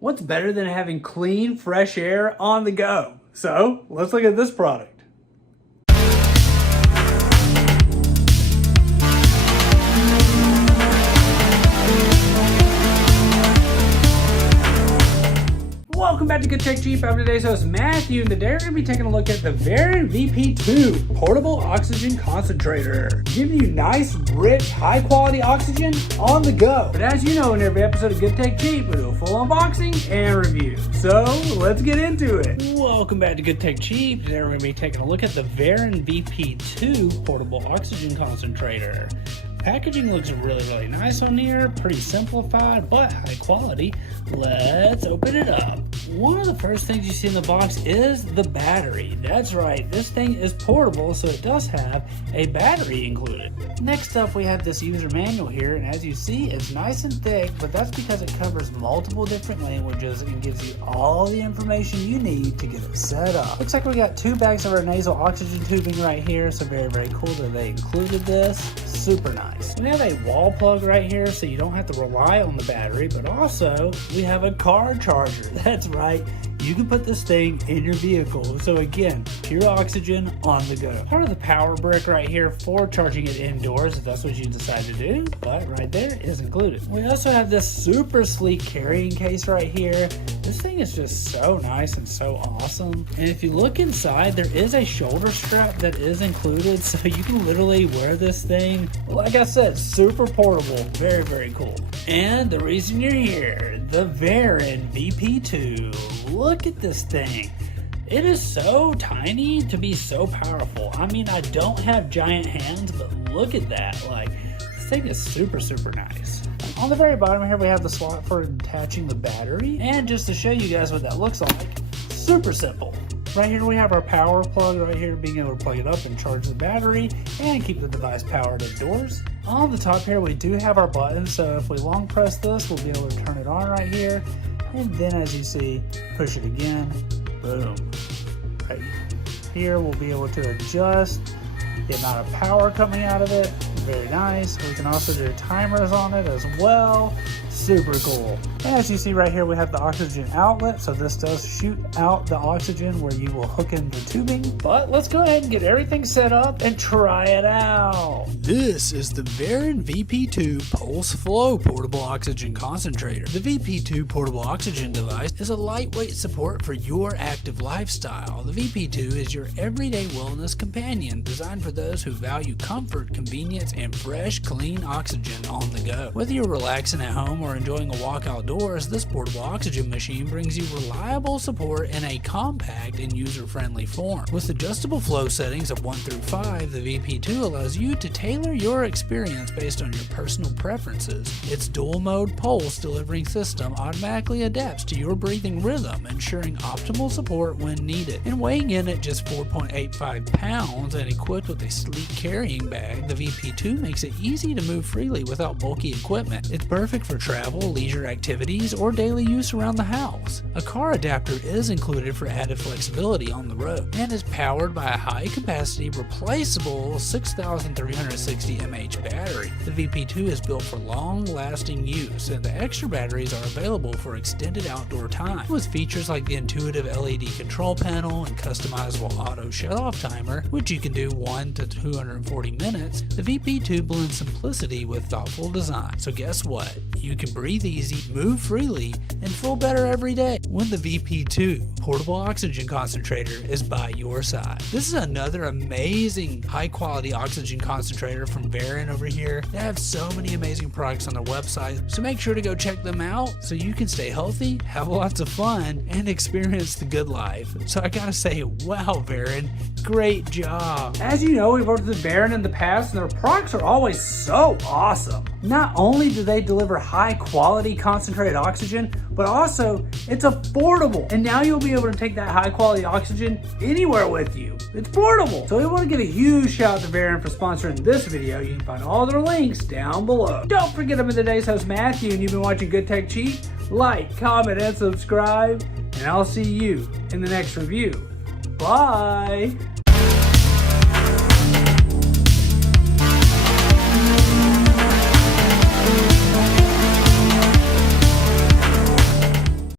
What's better than having clean, fresh air on the go? So let's look at this product. Welcome back to Good Tech Cheap. I'm today's host Matthew, and today we're going to be taking a look at the VARON VP-2 Portable Oxygen Concentrator, giving you nice, rich, high-quality oxygen on the go. But as you know, in every episode of Good Tech Cheap, we do a full unboxing and review. So let's get into it. Welcome back to Good Tech Cheap. Today we're going to be taking a look at the VARON VP-2 Portable Oxygen Concentrator. Packaging looks really nice on here, pretty simplified but high quality. Let's open it up. One of the first things you see in the box is the battery. That's right, this thing is portable, so it does have a battery included. Next up, we have this user manual here, and as you see, it's nice and thick, but that's because it covers multiple different languages and gives you all the information you need to get it set up. Looks like we got 2 bags of our nasal oxygen tubing right here, so very cool that they included this. Super nice. We have a wall plug right here, so you don't have to rely on the battery, but also we have a car charger. That's right, you can put this thing in your vehicle. So again, pure oxygen on the go. Part of the power brick right here for charging it indoors if that's what you decide to do, but right there is included. We also have this super sleek carrying case right here. This thing is just so nice and so awesome. And if you look inside, there is a shoulder strap that is included, so you can literally wear this thing. Like I said, super portable, very cool. And the reason you're here, the VARON VP-2. Look at this thing. It is so tiny to be so powerful. I mean, I don't have giant hands, but look at that. Like, this thing is super nice. On the very bottom here, we have the slot for attaching the battery. And just to show you guys what that looks like, super simple. Right here we have our power plug right here, being able to plug it up and charge the battery and keep the device powered indoors. On the top here we do have our button, so if we long press this, we'll be able to turn it on right here. And then as you see, push it again, boom. Right here we'll be able to adjust the amount of power coming out of it. Very nice. We can also do timers on it as well. Super cool. And as you see right here, we have the oxygen outlet, so this does shoot out the oxygen where you will hook in the tubing. But let's go ahead and get everything set up and try it out. This is the VARON VP-2 Pulse Flow Portable Oxygen Concentrator. The VP-2 portable oxygen device is a lightweight support for your active lifestyle. The VP-2 is your everyday wellness companion, designed for those who value comfort, convenience, and fresh, clean oxygen on the go. Whether you're relaxing at home or enjoying a walk outdoors, this portable oxygen machine brings you reliable support in a compact and user-friendly form. With adjustable flow settings of 1 through 5, the VP-2 allows you to tailor your experience based on your personal preferences. Its dual-mode pulse delivering system automatically adapts to your breathing rhythm, ensuring optimal support when needed. And weighing in at just 4.85 pounds and equipped with a sleek carrying bag, the VP-2 makes it easy to move freely without bulky equipment. It's perfect for travel, leisure activities, or daily use around the house. A car adapter is included for added flexibility on the road and is powered by a high-capacity, replaceable 6,360 mAh battery. The VP-2 is built for long-lasting use, and the extra batteries are available for extended outdoor time. With features like the intuitive LED control panel and customizable auto shut-off timer, which you can do 1 to 240 minutes, the VP-2 blends simplicity with thoughtful design. So guess what? You can breathe easy, move freely, and feel better every day when the VP-2 Portable Oxygen Concentrator is by your side. This is another amazing high-quality oxygen concentrator from VARON over here. They have so many amazing products on their website, so make sure to go check them out so you can stay healthy, have lots of fun, and experience the good life. So I gotta say, wow, VARON, great job. As you know, we've worked with VARON in the past, and their products are always so awesome. Not only do they deliver high quality concentrated oxygen, but also it's affordable. And now you'll be able to take that high quality oxygen anywhere with you. It's portable. So we want to give a huge shout out to VARON for sponsoring this video. You can find all their links down below. Don't forget, I'm today's host Matthew, and you've been watching Good Tech Cheap. Like, comment, and subscribe, and I'll see you in the next review. Bye.